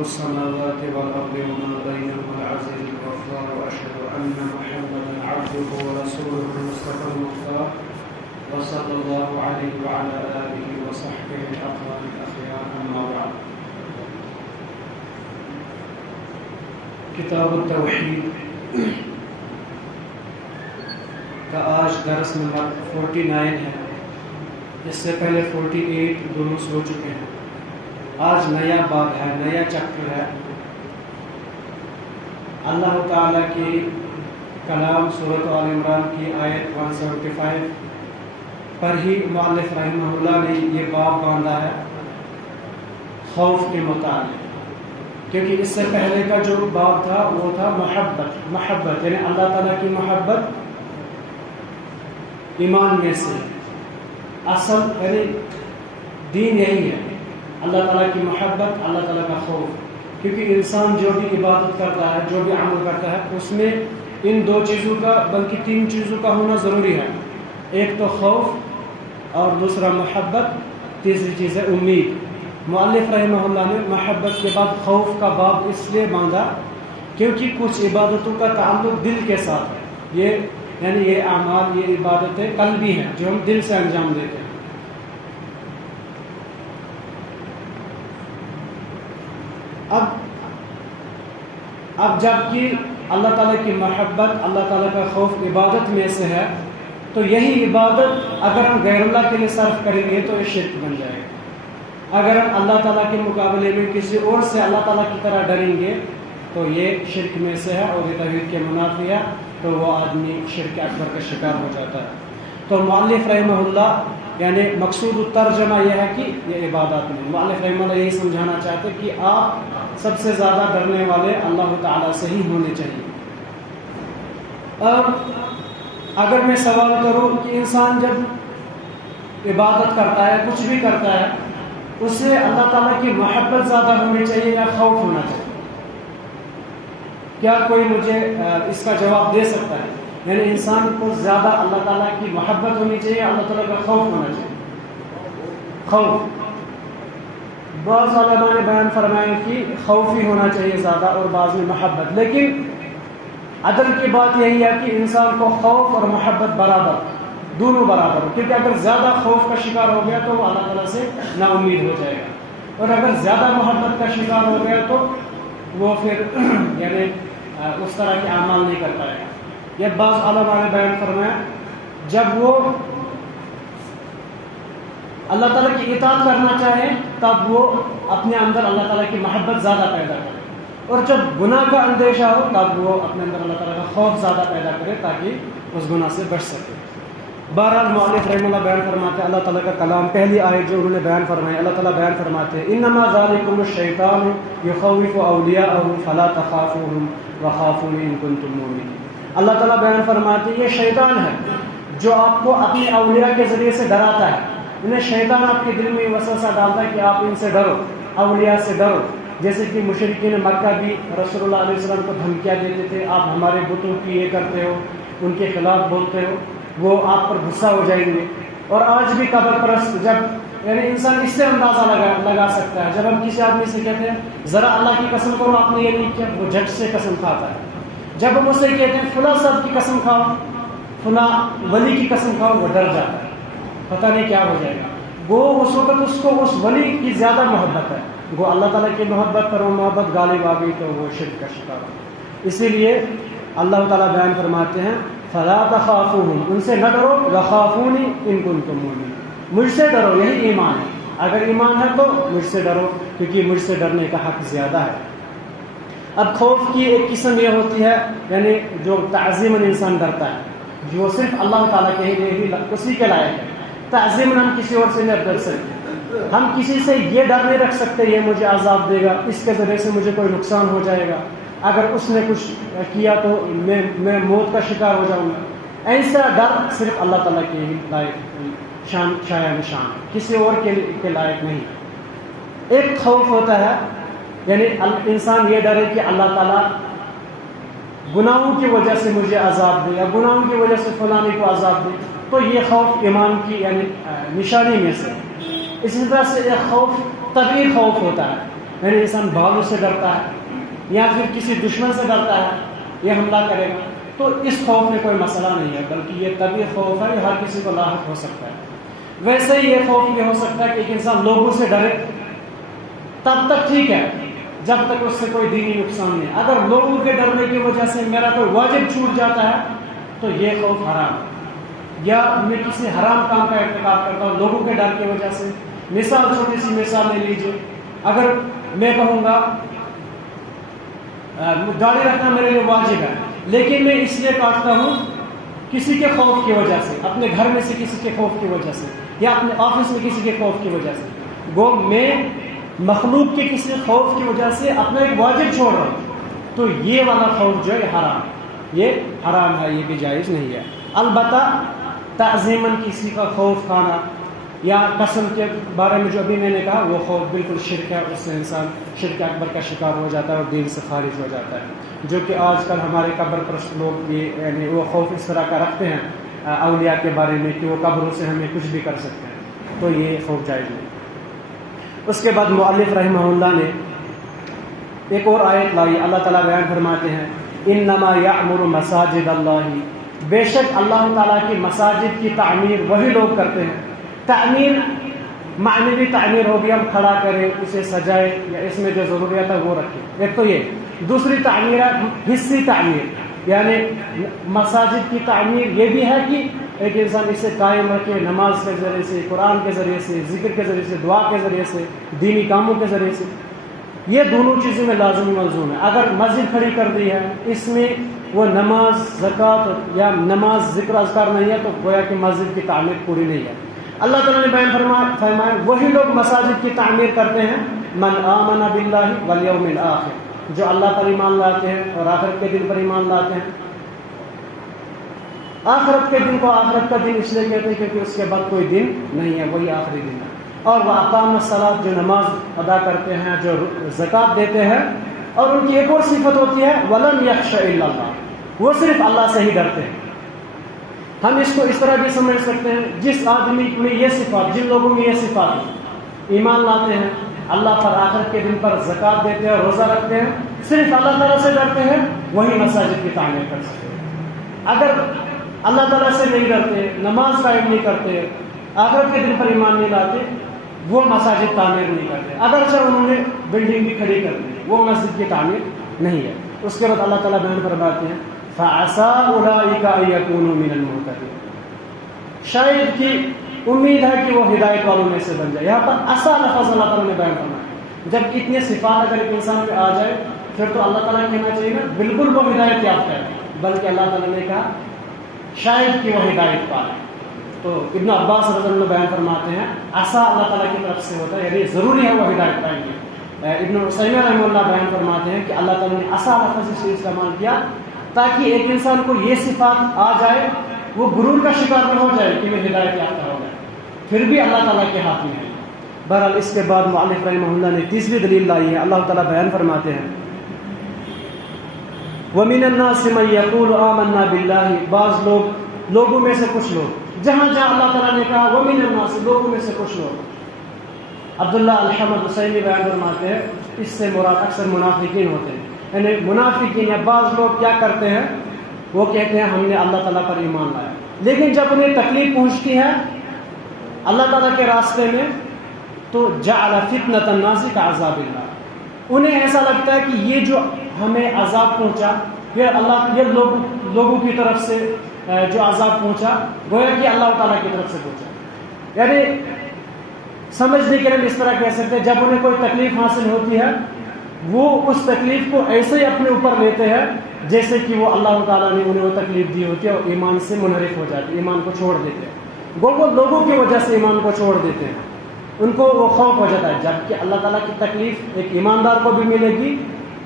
السماوات والأرض وما بينهما العزيز الغفار وأشهد أن محمدا عبده ورسوله المصطفى المختار وصلى الله عليه وعلى آله وصحبه الأطهار الأخيار أما بعد. کتاب التوحید کا آج درس نمبر 49 ہے. اس سے پہلے 48 دونوں ہو چکے ہیں. آج نیا باب ہے, نیا چیپٹر ہے. اللہ تعالیٰ کی کلام سورۃ آل عمران کی آیت 175 پر ہی مؤلف رحمہ اللہ نے یہ باب باندھا ہے خوف کے متعلق, کیونکہ اس سے پہلے کا جو باب تھا وہ تھا محبت یعنی اللہ تعالیٰ کی محبت ایمان میں سے اصل, یعنی دین یہی ہے, اللہ تعالیٰ کی محبت, اللہ تعالیٰ کا خوف. کیونکہ انسان جو بھی عبادت کرتا ہے, جو بھی عمل کرتا ہے, اس میں ان دو چیزوں کا بلکہ تین چیزوں کا ہونا ضروری ہے. ایک تو خوف اور دوسرا محبت, تیسری چیز ہے امید. مؤلف رحمہ اللہ نے محبت کے بعد خوف کا باب اس لیے باندھا کیونکہ کچھ عبادتوں کا تعلق دل کے ساتھ ہے. یہ یعنی یہ اعمال, یہ عبادتیں قلبی ہیں جو ہم دل سے انجام دیتے ہیں. اب جب کہ اللہ تعالیٰ کی محبت, اللہ تعالیٰ کا خوف عبادت میں سے ہے, تو یہی عبادت اگر ہم غیر اللہ کے لیے صرف کریں گے تو یہ شرک بن جائے گا. اگر ہم اللہ تعالیٰ کے مقابلے میں کسی اور سے اللہ تعالیٰ کی طرح ڈریں گے تو یہ شرک میں سے ہے اور یہ توحید کے منافی ہے, تو وہ آدمی شرک اکبر کا شکار ہو جاتا ہے. تو مؤلف رحمہ اللہ یعنی مقصود الترجمہ یہ ہے کہ یہ عبادات میں مؤلف رحمہ اللہ یہی سمجھانا چاہتے کہ آپ سب سے زیادہ ڈرنے والے اللہ تعالیٰ سے ہی ہونے چاہیے. اور اگر میں سوال کروں کہ انسان جب عبادت کرتا ہے, کچھ بھی کرتا ہے, اس سے اللہ تعالیٰ کی محبت زیادہ ہونی چاہیے یا خوف ہونا چاہیے؟ کیا کوئی مجھے اس کا جواب دے سکتا ہے؟ یعنی انسان کو زیادہ اللہ تعالیٰ کی محبت ہونی چاہیے, اللہ تعالیٰ کا خوف ہونا چاہیے؟ خوف, بعض علماء نے بیان فرمایا کہ خوف ہی ہونا چاہیے زیادہ اور بعض میں محبت. لیکن عدل کی بات یہی ہے کہ انسان کو خوف اور محبت برابر, دونوں برابر ہو, کیونکہ اگر زیادہ خوف کا شکار ہو گیا تو وہ اللہ تعالیٰ سے نا امید ہو جائے گا, اور اگر زیادہ محبت کا شکار ہو گیا تو وہ پھر یعنی اس طرح کے اعمال نہیں کر پائے گا. یہ بعض علماء نے بیان فرمایا جب وہ اللہ تعالیٰ کی اطاعت کرنا چاہے تب وہ اپنے اندر اللہ تعالیٰ کی محبت زیادہ پیدا کرے, اور جب گناہ کا اندیشہ ہو تب وہ اپنے اندر اللہ تعالیٰ کا خوف زیادہ پیدا کرے تاکہ اس گناہ سے بچ سکے. بہرحال مؤلف رحمہ اللہ بیان فرماتے ہیں, اللہ تعالیٰ کا کلام پہلی آیت جو انہوں نے بیان فرمائی, اللہ تعالیٰ بیان فرماتے ہیں انما ذالکم الشیطان یخوف اولیاءہ فلا تخافوہم وخافونی ان کنتم مؤمنین. اللہ تعالیٰ بیان فرماتے ہیں یہ شیطان ہے جو آپ کو اپنے اولیاء کے ذریعے سے ڈراتا ہے. انہیں شیطان آپ کے دل میں وسوسہ ڈالتا ہے کہ آپ ان سے ڈرو, اولیاء سے ڈرو. جیسے کہ مشرکین مکہ بھی رسول اللہ علیہ وسلم کو دھمکیاں دیتے تھے, آپ ہمارے بتوں کی یہ کرتے ہو, ان کے خلاف بولتے ہو, وہ آپ پر غصہ ہو جائیں گے. اور آج بھی قبر پرست, جب یعنی انسان اس سے اندازہ لگا سکتا ہے, جب ہم کسی آدمی سے کہتے ہیں ذرا اللہ کی قسم کرو آپ نے یہ نہیں کیا, وہ جھٹ سے قسم کھاتا ہے. جب ہم اسے کہتے ہیں فلاں صاحب کی قسم کھاؤ, فلاں ولی کی قسم کھاؤ, وہ ڈر جاتا ہے, پتہ نہیں کیا ہو جائے گا. وہ اس وقت اس کو اس ولی کی زیادہ محبت ہے, وہ اللہ تعالیٰ کی محبت پر وہ محبت غالب آ گئی تو وہ شرک کا شکار ہو. اسی لیے اللہ تعالیٰ بیان فرماتے ہیں فلا تخافوہم, ان سے نہ ڈرو, وخافونی ان کنتم مؤمنین, مجھ سے ڈرو, یہی ایمان ہے. اگر ایمان ہے تو مجھ سے ڈرو, کیونکہ مجھ سے ڈرنے کا حق زیادہ ہے. اب خوف کی ایک قسم یہ ہوتی ہے یعنی جو تعظیماً انسان ڈرتا ہے, جو صرف اللہ تعالیٰ کے لیے اسی کے لائق ہے. تعظیماً ہم کسی اور سے نہیں ڈر سکتے, ہم کسی سے یہ ڈر نہیں رکھ سکتے یہ مجھے عذاب دے گا, اس کے ذریعے سے مجھے کوئی نقصان ہو جائے گا, اگر اس نے کچھ کیا تو میں موت کا شکار ہو جاؤں گا. ایسا ڈر صرف اللہ تعالیٰ کے لائق شایع نشان, کسی اور کے لائق نہیں. ایک خوف ہوتا ہے یعنی انسان یہ ڈرے کہ اللہ تعالیٰ گناہوں کی وجہ سے مجھے عذاب دے یا گناہوں کی وجہ سے فلانے کو عذاب دے, تو یہ خوف ایمان کی یعنی نشانی میں سے. اسی طرح سے ایک خوف طبعی خوف ہوتا ہے, یعنی انسان بھالو سے ڈرتا ہے یا پھر کسی دشمن سے ڈرتا ہے یہ حملہ کرے گا، تو اس خوف میں کوئی مسئلہ نہیں ہے، بلکہ یہ طبعی خوف ہے، یہ ہر کسی کو لاحق ہو سکتا ہے۔ ویسے ہی یہ خوف یہ ہو سکتا ہے کہ ایک انسان لوگوں سے ڈرے، تب تک ٹھیک ہے جب تک اس سے کوئی دینی نقصان نہیں۔ اگر لوگوں کے ڈرنے کی وجہ سے میرا کوئی واجب چھوٹ جاتا ہے تو یہ خوف حرام ہے، یا میں کسی حرام کام کا ارتکاب کرتا ہوں لوگوں کے ڈر کی وجہ سے۔ مثال، چھوٹی سی مثال لے لیجیے، اگر میں کہوں گا داڑھی رکھنا میرے لیے واجب ہے، لیکن میں اس لیے کاٹتا ہوں کسی کے خوف کی وجہ سے، اپنے گھر میں سے کسی کے خوف کی وجہ سے، یا اپنے آفس میں کسی کے خوف کی وجہ سے، گو میں مخلوق کے کسی خوف کی وجہ سے اپنا ایک واجب چھوڑ رہا ہوں، تو یہ والا خوف جو ہے یہ حرام ہے، یہ حرام ہے، یہ بھی جائز نہیں ہے۔ البتہ تعظیماً کسی کا خوف کھانا یا قسم کے بارے میں جو ابھی میں نے کہا، وہ خوف بالکل شرک ہے، اس سے انسان شرک اکبر کا شکار ہو جاتا ہے اور دین سے خارج ہو جاتا ہے، جو کہ آج کل ہمارے قبر پرست لوگ بھی یعنی وہ خوف اس طرح کا رکھتے ہیں اولیاء کے بارے میں کہ وہ قبروں سے ہمیں کچھ بھی کر سکتے ہیں، تو یہ خوف جائز نہیں۔ اس کے بعد مؤلف رحمہ اللہ نے ایک اور آیت لائی، اللہ تعالیٰ بیان فرماتے ہیں انما یعمر مساجد اللہ، بے شک اللہ تعالیٰ کی مساجد کی تعمیر وہی لوگ کرتے ہیں۔ تعمیر معنوی تعمیر ہوگی، ہم کھڑا کریں، اسے سجائے یا اس میں جو ضروریات ہے وہ رکھیں، ایک تو یہ۔ دوسری تعمیر ہے حصی تعمیر، یعنی مساجد کی تعمیر یہ بھی ہے کہ ایک انسان اسے قائم رکھے نماز کے ذریعے سے، قرآن کے ذریعے سے، ذکر کے ذریعے سے، دعا کے ذریعے سے، دینی کاموں کے ذریعے سے، یہ دونوں چیزوں میں لازمی ملزوم ہے۔ اگر مسجد کھڑی کر دی ہے، اس میں وہ نماز، زکوٰۃ یا نماز، ذکر اذکار نہیں ہے، تو گویا کہ مسجد کی تعمیر پوری نہیں ہے۔ اللہ تعالیٰ نے بیان فرمایا وہی لوگ مساجد کی تعمیر کرتے ہیں من آمن باللہ والیوم الآخر، جو اللہ پر ایمان لاتے ہیں اور آخرت کے دن پر ایمان لاتے ہیں۔ آخرت کے دن کو آخرت کا دن اس لیے کہتے ہیں کیونکہ اس کے بعد کوئی دن نہیں ہے، وہی آخری دن ہے۔ اور وہ اقام الصلاۃ، جو نماز ادا کرتے ہیں، جو زکوٰۃ دیتے ہیں، اور ان کی ایک اور صفت ہوتی ہے ولم یخش الا اللہ، وہ صرف اللہ سے ہی ڈرتے ہیں۔ ہم اس کو اس طرح بھی سمجھ سکتے ہیں، جس آدمی میں یہ صفات، جن لوگوں میں یہ صفات ہیں، ایمان لاتے ہیں، اللہ پر آخرت کے دن پر زکوٰۃ دیتے ہیں، روزہ رکھتے ہیں، صرف اللہ تعالیٰ سے ڈرتے ہیں، وہی مساجد کی تعمیر کر سکتے ہیں۔ اگر اللہ تعالیٰ سے نہیں ڈرتے، نماز قائم نہیں کرتے، آخرت کے دن پر ایمان نہیں لاتے، وہ مساجد تعمیر نہیں کرتے، اگرچہ انہوں نے بلڈنگ بھی کھڑی کر دی، وہ مسجد کی تعمیر نہیں ہے۔ اس کے بعد اللہ تعالیٰ بیان فرماتے ہیں فَعَسَىٰ أُولَٰئِكَ أَن يَكُونُوا مِنَ الْمُهْتَدِينَ، شاید کی امید ہے کہ وہ ہدایت والوں میں سے بن جائے۔ یہاں پر عسیٰ لفظ اللہ تعالیٰ نے بیان فرمایا، جب اتنے صفات اگر ایک انسان پہ آ جائے پھر تو اللہ تعالیٰ کہنا چاہیے نا بالکل وہ ہدایت یافتہ ہے، بلکہ اللہ تعالیٰ نے کہا شاید کہ وہ ہدایت پائے۔ تو ابن عباس رضی اللہ عنہ بیان فرماتے ہیں عسیٰ اللہ تعالیٰ کی طرف سے ہوتا ہے، یعنی ضروری ہے وہ ہدایت پائیں گے۔ ابن عثیمین رحمہ اللہ بیان فرماتے ہیں کہ اللہ تعالیٰ نے عسیٰ لفظ اس لیے استعمال کیا تاکہ ایک انسان کو یہ صفات آ جائے، وہ غرور کا شکار نہ ہو جائے کہ میں ہدایت یافتہ ہو جائے، پھر بھی اللہ تعالیٰ کے ہاتھ میں ہے۔ بہرحال اس کے بعد مؤلف رحمہ اللہ نے تیسری دلیل لائی ہے، اللہ تعالیٰ بیان فرماتے ہیں وَمِنَ النَّاسِ مَن يَقُولُ آمَنَّا بِاللَّهِ، بعض لوگوں میں سے کچھ لوگ، جہاں جہاں اللہ تعالیٰ نے کہا وَمِنَ النَّاسِ، لوگوں میں سے کچھ لوگ، عبداللہ الحمد حسینی بیان فرماتے ہیں اس سے مراد اکثر منافقین ہوتے ہیں، یعنی منافقین یا بعض لوگ کیا کرتے ہیں، وہ کہتے ہیں ہم نے اللہ تعالیٰ پر ایمان لایا، لیکن جب انہیں تکلیف پہنچتی ہے اللہ تعالیٰ کے راستے میں تو جعل فتنة الناس كعذاب اللہ، انہیں ایسا لگتا ہے کہ یہ جو ہمیں عذاب پہنچا، یہ لوگوں کی طرف سے جو عذاب پہنچا گویا کہ اللہ تعالیٰ کی طرف سے پہنچا۔ یعنی سمجھنے کے لیے اس طرح کہہ سکتے ہیں جب انہیں کوئی تکلیف حاصل ہوتی ہے وہ اس تکلیف کو ایسے ہی اپنے اوپر لیتے ہیں جیسے کہ وہ اللہ تعالیٰ نے انہیں وہ تکلیف دی ہوتی ہے، اور ایمان سے منحرف ہو جاتے ہیں، ایمان کو چھوڑ دیتے ہیں، وہ لوگوں کی وجہ سے ایمان کو چھوڑ دیتے ہیں، ان کو وہ خوف ہو جاتا ہے، جبکہ اللہ تعالیٰ کی تکلیف ایک ایماندار کو بھی ملے گی،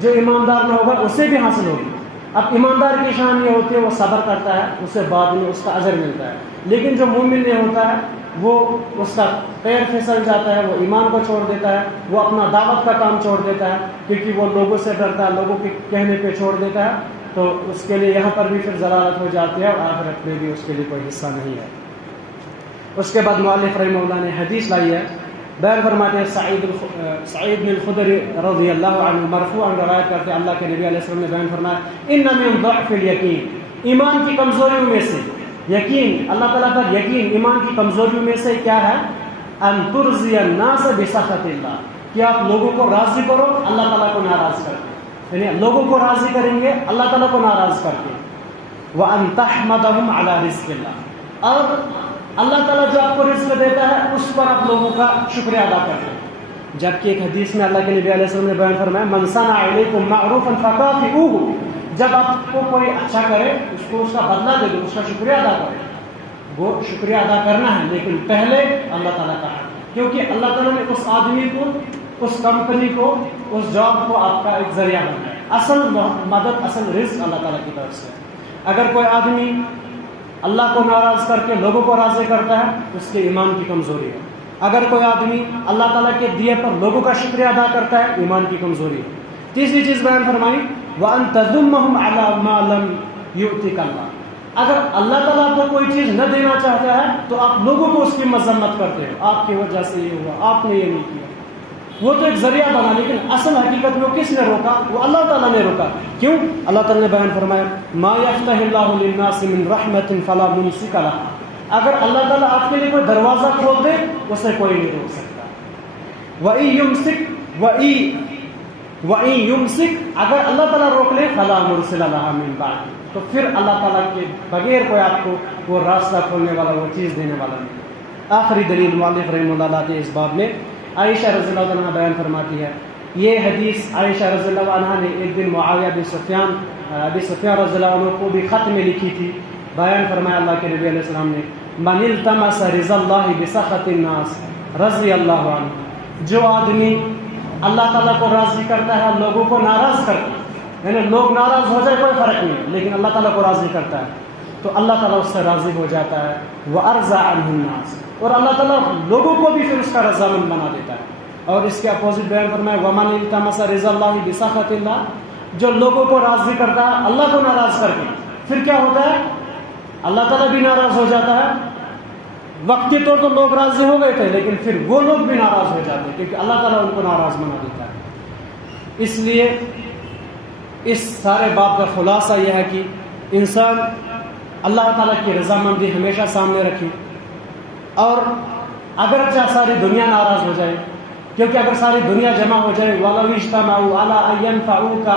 جو ایماندار نہ ہوگا اسے بھی حاصل ہوگی۔ اب ایماندار کی شان یہ ہوتی ہے وہ صبر کرتا ہے، اسے بعد میں اس کا اجر ملتا ہے، لیکن جو مومن نہیں ہوتا ہے وہ اس کا پیر پھسل جاتا ہے، وہ ایمان کو چھوڑ دیتا ہے، وہ اپنا دعوت کا کام چھوڑ دیتا ہے کیونکہ وہ لوگوں سے ڈرتا ہے، لوگوں کے کہنے پہ چھوڑ دیتا ہے، تو اس کے لیے یہاں پر بھی پھر ضلالت ہو جاتی ہے اور آخرت میں بھی اس کے لیے کوئی حصہ نہیں ہے۔ اس کے بعد مؤلف رحمہ اللہ نے حدیث لائی ہے بیان فرماتے ہیں سعید بن الخدری رضی اللہ عنہ مرفوعاً روایت کرتے ہیں اللہ کے نبی علیہ السلام نے بیان فرمایا ان من ضعف الیقین، ایمان کی کمزوریوں میں سے یقین، اللہ تعالیٰ پر یقین ایمان کی کمزوریوں میں سے کیا ہے؟ ان ترضی الناس بسخط اللہ، کہ آپ لوگوں کو راضی کرو اللہ تعالیٰ کو ناراض کر کے، یعنی لوگوں کو راضی کریں گے اللہ تعالیٰ کو ناراض کر کے، وان تحمدهم علی رزق اللہ، اور اللہ تعالیٰ جو آپ کو رزق دیتا ہے اس پر آپ لوگوں کا شکریہ ادا کرتے ہیں۔ جبکہ ایک حدیث میں اللہ کے نبی علیہ السلام نے بیان فرمایا من صنع الیکم معروفا فکافئوہ، جب آپ کو کوئی اچھا کرے اس کو اس کا بدلہ دے دو، اس کا شکریہ ادا کرے۔ وہ شکریہ ادا کرنا ہے لیکن پہلے اللہ تعالیٰ کا حق، کیونکہ اللہ تعالیٰ نے اس آدمی کو، اس کمپنی کو، اس جاب کو آپ کا ایک ذریعہ بنایا۔ اصل مدد، اصل رزق اللہ تعالیٰ کی طرف سے۔ اگر کوئی آدمی اللہ کو ناراض کر کے لوگوں کو راضی کرتا ہے اس کے ایمان کی کمزوری ہے۔ اگر کوئی آدمی اللہ تعالیٰ کے دیے پر لوگوں کا شکریہ ادا کرتا ہے ایمان کی کمزوری ہے۔ تیسری چیز بیان فرمائی وَأَن تَذُمَّهُمْ عَلَى مَا لَمْ يُؤْتِكَ اللَّهُ، اگر اللہ تعالیٰ آپ کو کوئی چیز نہ دینا چاہتا ہے تو آپ لوگوں کو اس کی مذمت کرتے ہو، آپ کی وجہ سے یہ ہوا، آپ نے یہ نہیں کیا۔ وہ تو ایک ذریعہ بنا، لیکن اصل حقیقت میں کس نے روکا؟ وہ اللہ تعالیٰ نے روکا۔ کیوں؟ اللہ تعالیٰ نے بیان فرمایا ما یفتح اللہ للناس من رحمت فلا ممسک لها، اگر اللہ تعالیٰ آپ کے لیے کوئی دروازہ کھول دے اسے کوئی نہیں روک سکتا۔ وَإِن يُمْسِكْ، اگر اللہ تعالیٰ روک لے فلا مرسل لها من بعد، تو پھر اللہ تعالیٰ کے بغیر کوئی آپ کو وہ راستہ کھولنے والا، وہ چیز دینے والا نہیں۔ آخری دلیل مؤلف رحمہ اللہ لاتے اس باب میں عائشہ رضی اللہ عنہ بیان فرماتی ہے، یہ حدیث عائشہ رضی اللہ عنہ نے ایک دن معاویہ بن سفیان رضی اللہ عنہ کو بھی خط میں لکھی تھی۔ بیان فرمایا اللہ کے نبی علیہ السلام نے من التمس رضا اللہ بسخط الناس رضی اللہ عنہ، جو آدمی اللہ تعالیٰ کو راضی کرتا ہے لوگوں کو ناراض کرتا ہے، یعنی لوگ ناراض ہو جائے کوئی فرق نہیں، لیکن اللہ تعالیٰ کو راضی کرتا ہے تو اللہ تعالیٰ اس سے راضی ہو جاتا ہے۔ وَأَرْضَىٰ عَنْهُ النَّاسِ، اور اللہ تعالیٰ لوگوں کو بھی پھر اس کا رضامند بنا دیتا ہے۔ اور اس کے اپوزٹ بیان فرمائے وَمَنِ الْتَمَسَ رِضَا اللَّهِ بِسَخَطِ اللَّهِ، جو لوگوں کو راضی کرتا ہے اللہ کو ناراض کر کے، پھر کیا ہوتا ہے؟ اللہ تعالیٰ بھی ناراض ہو جاتا ہے۔ وقتی طور تو لوگ راضی ہو گئے تھے لیکن پھر وہ لوگ بھی ناراض ہو جاتے ہیں کیونکہ اللہ تعالیٰ ان کو ناراض بنا دیتا ہے۔ اس لیے اس سارے باب کا خلاصہ یہ ہے کہ انسان اللہ تعالیٰ کی رضامندی ہمیشہ سامنے رکھے، اور اگرچہ ساری دنیا ناراض ہو جائے، کیونکہ اگر ساری دنیا جمع ہو جائے وَلَوْ اجْتَمَعُوا عَلَىٰ أَن يَنفَعُوكَ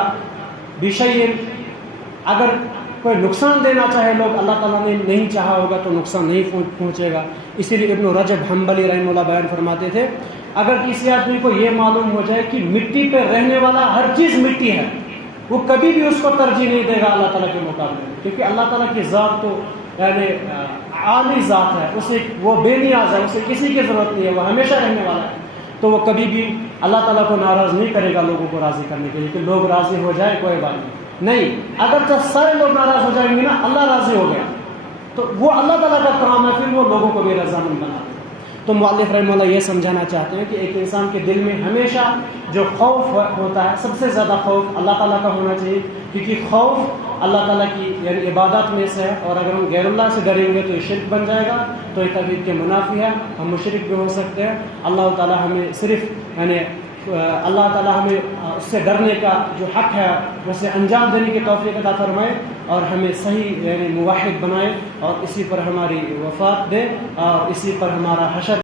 بِشَيْءٍ، اگر کوئی نقصان دینا چاہے لوگ، اللہ تعالیٰ نے نہیں چاہا ہوگا تو نقصان نہیں پہنچے گا۔ اسی لیے ابن رجب حنبلی رحمہ اللہ بیان فرماتے تھے اگر کسی آدمی کو یہ معلوم ہو جائے کہ مٹی پہ رہنے والا ہر چیز مٹی ہے، وہ کبھی بھی اس کو ترجیح نہیں دے گا اللہ تعالیٰ کے مقابلے میں، کیونکہ اللہ تعالیٰ کی ذات تو یعنی عالی ذات ہے، اسے وہ بے نیاز ہے، اسے کسی کی ضرورت نہیں ہے، وہ ہمیشہ رہنے والا ہے، تو وہ کبھی بھی اللہ تعالیٰ کو ناراض نہیں کرے گا لوگوں کو راضی کرنے کے لیے کہ لوگ راضی ہو جائے کوئی بات نہیں۔ اگر تو سارے لوگ ناراض ہو جائیں گے نا، اللہ راضی ہو گیا تو وہ اللہ تعالیٰ کا کام ہے، پھر وہ لوگوں کو بھی رضامند بنا دے۔ تو مؤلف رحمہ اللہ یہ سمجھانا چاہتے ہیں کہ ایک انسان کے دل میں ہمیشہ جو خوف ہوتا ہے، سب سے زیادہ خوف اللہ تعالیٰ کا ہونا چاہیے، کیونکہ خوف اللہ تعالیٰ کی یعنی عبادات میں سے ہے، اور اگر ہم غیر اللہ سے ڈریں گے تو یہ شرک بن جائے گا، تو یہ توحید کے منافی ہے، ہم مشرک بھی ہو سکتے ہیں۔ اللہ تعالیٰ ہمیں صرف یعنی اللہ تعالیٰ ہمیں اس سے ڈرنے کا جو حق ہے اسے انجام دینے کی توفیق عطا فرمائے، اور ہمیں صحیح یعنی موحد بنائے، اور اسی پر ہماری وفات دے، اور اسی پر ہمارا حشر